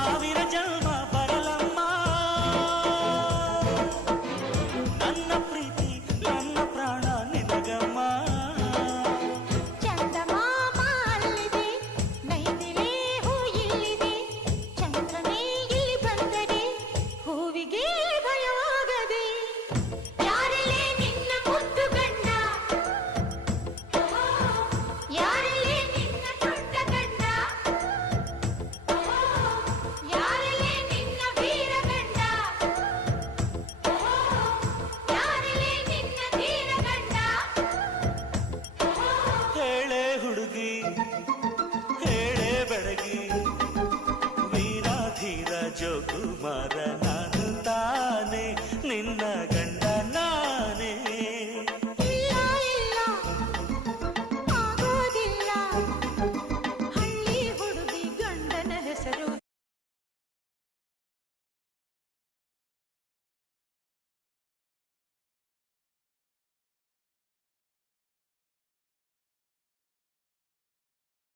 ಸಾವಿರ ಜನ್ಮ ಬರಲಮ್ಮ ನನ್ನ ಪ್ರೀತಿ ನನ್ನ ಪ್ರಾಣ ನಿನಗಮ್ಮ. ಚಂದಮಾಮ ಅಲ್ಲಿದೆ, ನೈದಿಲೆ ಹೂ ಇಲ್ಲಿದೆ, ಚಂದ್ರನೇ ಇಲ್ಲಿ ಬಂದರೆ ಹೂವಿಗೆ ಭಯವಾಗದೆ. ಯಾರಲ್ಲೇ ನಿನ್ನ ಮುದ್ದು ಗಂಡ, ಯಾರಲ್ಲೇ ನಿನ್ನ ದೊಡ್ಡ ಗಂಡ, ಯಾರಲ್ಲೇ ನಿನ್ನ ವೀರ ಗಂಡ, ಯಾರಲ್ಲೇ ನಿನ್ನ ಧೀರ ಗಂಡ. ಹೇಳೆ ಹುಡುಗಿ ಹೇಳೆ ಬೆಳಗಿ ವೀರಾಧೀರ ಜೋಕುಮಾರ